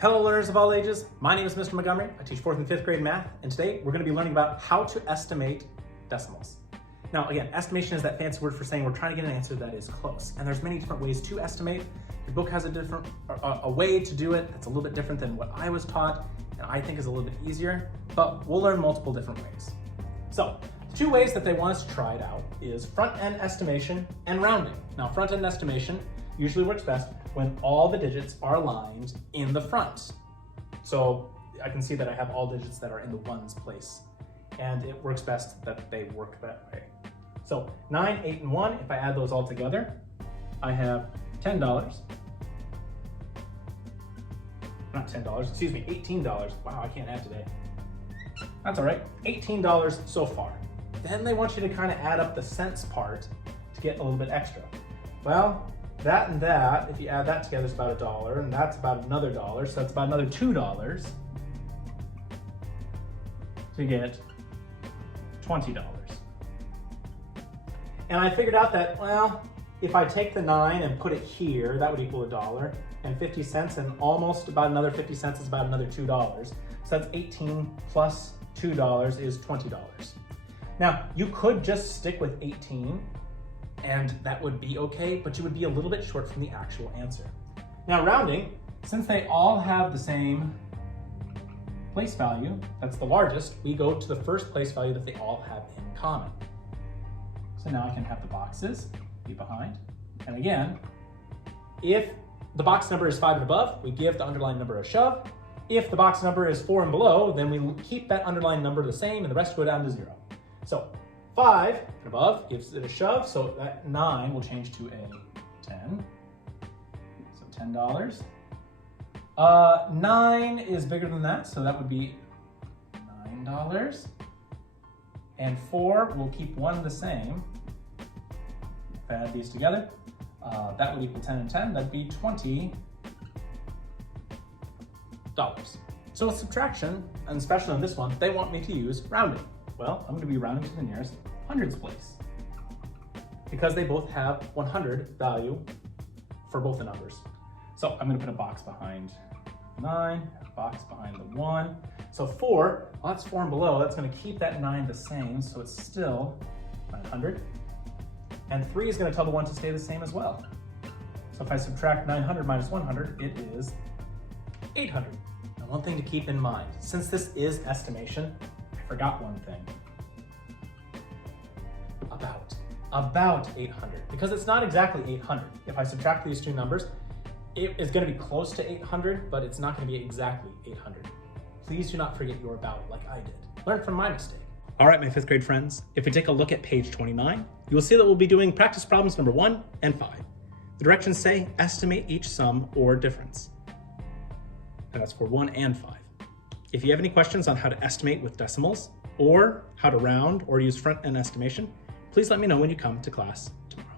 Hello learners of all ages, my name is Mr. Montgomery. I teach 4th and 5th grade math, and today we're going to be learning about how to estimate decimals. Now again, estimation is that fancy word for saying we're trying to get an answer that is close, and there's many different ways to estimate. Your book has a way to do it that's a little bit different than what I was taught, and I think is a little bit easier, but we'll learn multiple different ways. So, the two ways that they want us to try it out is front-end estimation and rounding. Now front-end estimation usually works best when all the digits are aligned in the front. So I can see that I have all digits that are in the ones place, and it works best that they work that way. So 9, 8, and 1, if I add those all together, I have $10. Not $10, excuse me, $18. Wow, I can't add today. That's all right, $18 so far. Then they want you to kind of add up the cents part to get a little bit extra. Well, that and that, if you add that together, is about $1, and that's about another $1, so that's about another $2 to get $20. And I figured out that, well, if I take the 9 and put it here, that would equal $1 and 50 cents, and almost about another 50 cents is about another $2. So that's 18 plus $2 is $20. Now, you could just stick with 18, and that would be okay, but you would be a little bit short from the actual answer. Now rounding, since they all have the same place value, that's the largest, we go to the first place value that they all have in common. So now I can have the boxes be behind. And again, if the box number is 5 and above, we give the underlying number a shove. If the box number is 4 and below, then we keep that underlying number the same and the rest go down to 0. So 5 and above gives it a shove, so that 9 will change to a 10. So $10. 9 is bigger than that, so that would be $9. And 4 will keep 1 the same. If I add these together, that would equal 10 and 10, that'd be $20. So with subtraction, and especially on this one, they want me to use rounding. Well, I'm going to be rounding to the nearest hundreds place because they both have 100 value for both the numbers. So I'm going to put a box behind 9, a box behind the 1. So 4, well, that's 4 and below. That's going to keep that 9 the same, so it's still 900. And 3 is going to tell the 1 to stay the same as well. So if I subtract 900 minus 100, it is 800. Now, one thing to keep in mind, since this is estimation, I forgot one thing. About 800, because it's not exactly 800. If I subtract these two numbers, it is going to be close to 800, but it's not going to be exactly 800. Please do not forget your about like I did. Learn from my mistake. All right, my 5th grade friends, if we take a look at page 29, you will see that we'll be doing practice problems number 1 and 5. The directions say estimate each sum or difference. And that's for 1 and 5. If you have any questions on how to estimate with decimals, or how to round or use front-end estimation, please let me know when you come to class tomorrow.